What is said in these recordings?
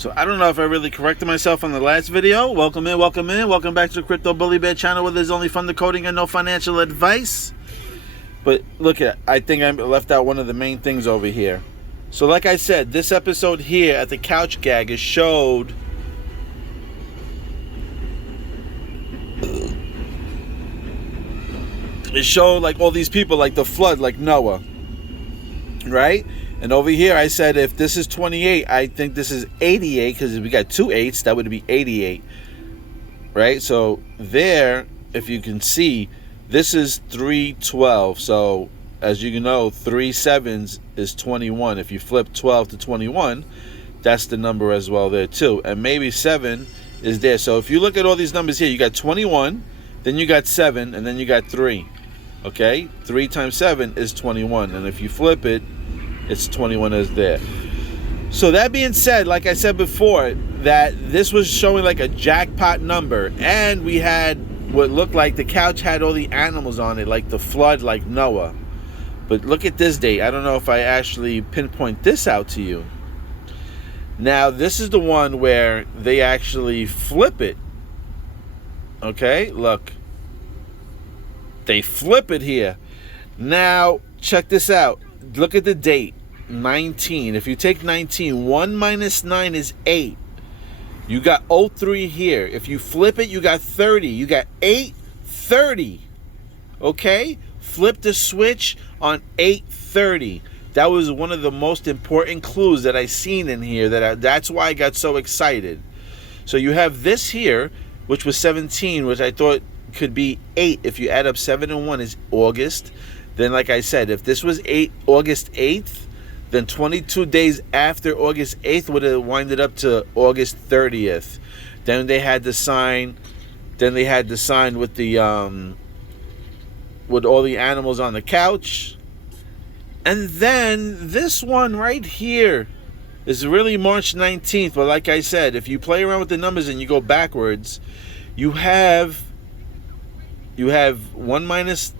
So I don't know if I really corrected myself on the last video. Welcome in, welcome in. Welcome back to the Crypto Bully Bear channel where there's only fun decoding and no financial advice. But look at, I think I left out one of the main things over here. So like I said, this episode here at the couch gag is showed like all these people, like the flood, like Noah, right? And over here I said if this is 28, I think this is 88, because if we got two 8s, that would be 88, right? So there, if you can see, this is 312. So as you know, 3 7s is 21. If you flip 12 to 21, that's the number as well there too. And maybe 7 is there. So if you look at all these numbers here, you got 21, then you got 7, and then you got 3. Okay, 3 times 7 is 21, and if you flip it, it's 21 is there. So that being said, like I said before, that this was showing like a jackpot number, and we had what looked like the couch had all the animals on it, like the flood, like Noah. But look at this date. I don't know if I actually pinpoint this out to you. Now this is the one where they actually flip it. Okay, look, they flip it here. Now check this out. Look at the date, 19. If you take 19, 1 minus 9 is 8. You got 03 here. If you flip it, you got 30. You got 830. Okay? Flip the switch on 830. That was one of the most important clues that I seen in here. That's why I got so excited. So you have this here, which was 17, which I thought could be 8. If you add up 7 and 1 is August. Then, like I said, if this was August 8th, then 22 days after August 8th would have winded up to August 30th. Then they had to sign. Then they had to sign with the with all the animals on the couch. And then this one right here is really March 19th. But like I said, if you play around with the numbers and you go backwards, you have 1 minus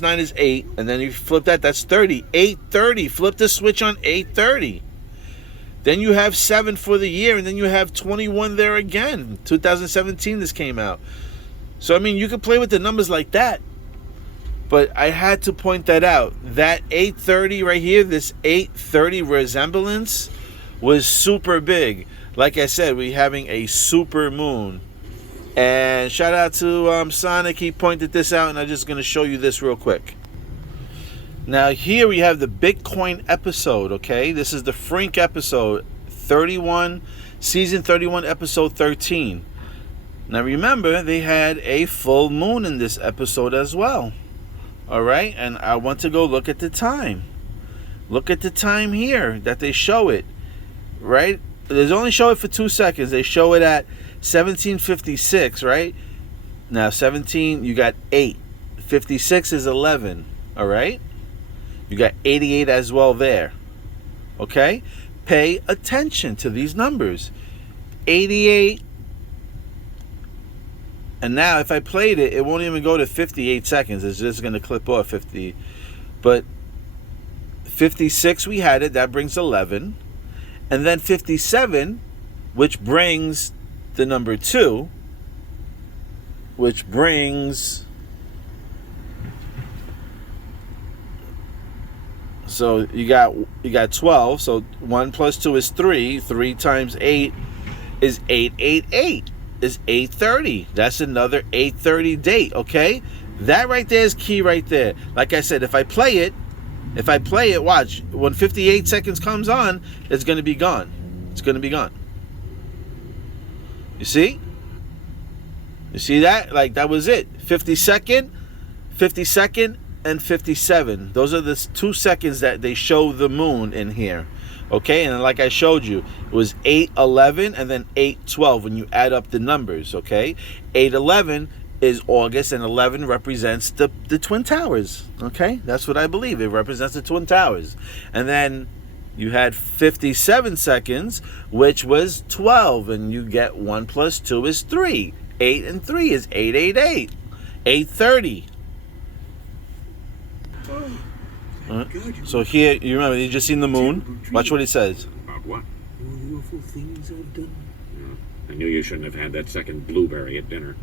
9 is 8, and then you flip that, that's 30. 830. Flip the switch on 830. Then you have 7 for the year, and then you have 21 there again. 2017 this came out. So I mean, you could play with the numbers like that. But I had to point that out. That 830 right here, this 830 resemblance was super big. Like I said, we're having a super moon. And shout out to Sonic, he pointed this out, and I'm just going to show you this real quick. Now here we have the Bitcoin episode, okay? This is the Frink episode 31, season 31, episode 13. Now remember, they had a full moon in this episode as well. All right, and I want to go look at the time. Look at the time here that they show it, right? They only show it for 2 seconds. They show it at 1756, right? Now 17, you got 8. 56 is 11, all right? You got 88 as well there, okay? Pay attention to these numbers. 88, and now if I played it, it won't even go to 58 seconds. It's just going to clip off 50. But 56, we had it. That brings 11. And then 57, which brings the number 2, which brings, so you got 12. So 1 plus 2 is 3. 3 times 8 is 888. Is 830. That's another 830 date. Okay, that right there is key right there. Like I said, if I play it, watch, when 58 seconds comes on, it's going to be gone. It's going to be gone. You see? You see that? Like, that was it. 52nd, and 57. Those are the 2 seconds that they show the moon in here. Okay, and like I showed you, it was 8:11 and then 8:12 when you add up the numbers. Okay, 8:11 is August, and 11 represents the Twin Towers. Okay, that's what I believe. It represents the Twin Towers. And then you had 57 seconds, which was 12, and you get 1 plus 2 is 3. 8 and 3 is 888. 830. So here, you remember, you just seen the moon. Watch what it says. About what? Who you things I've done. I knew you shouldn't have had that second blueberry at dinner.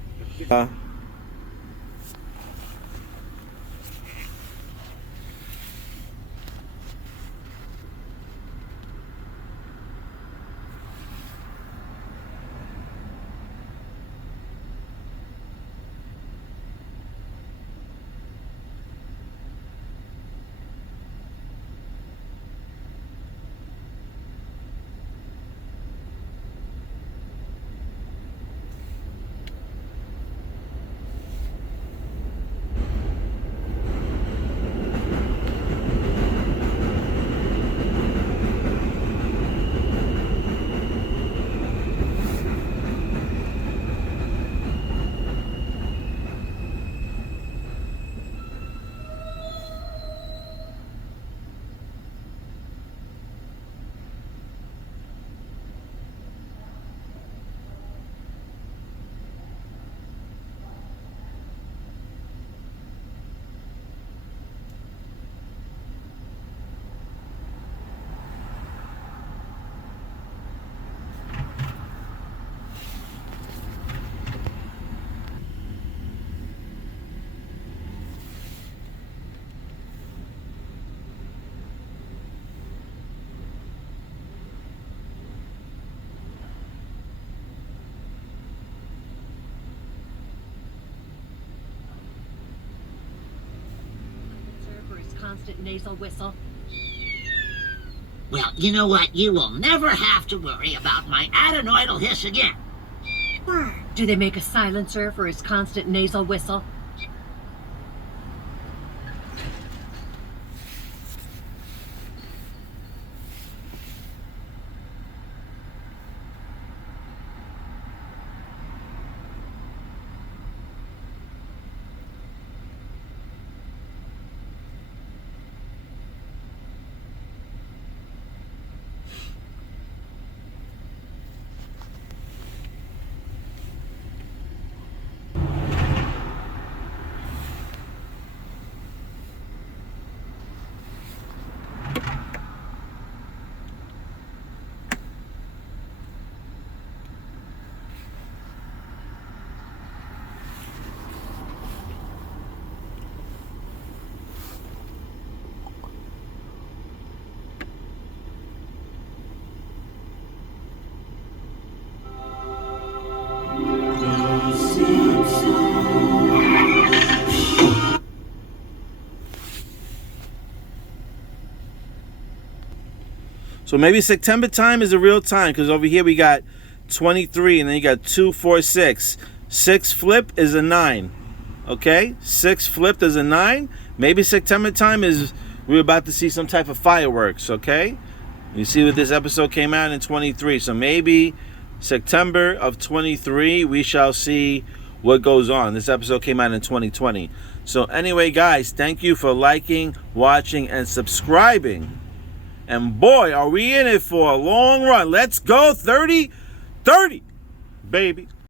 Constant nasal whistle. Well, you know what? You will never have to worry about my adenoidal hiss again. Do they make a silencer for his constant nasal whistle? So maybe September time is a real time, because over here we got 23 and then you got 2, 4, 6. 6 flip is a 9. Okay? 6 flipped is a 9. Maybe September time is we're about to see some type of fireworks, okay? You see what this episode came out in 23. So maybe September of 23 we shall see what goes on. This episode came out in 2020. So anyway, guys, thank you for liking, watching, and subscribing. And boy, are we in it for a long run. Let's go 30, baby.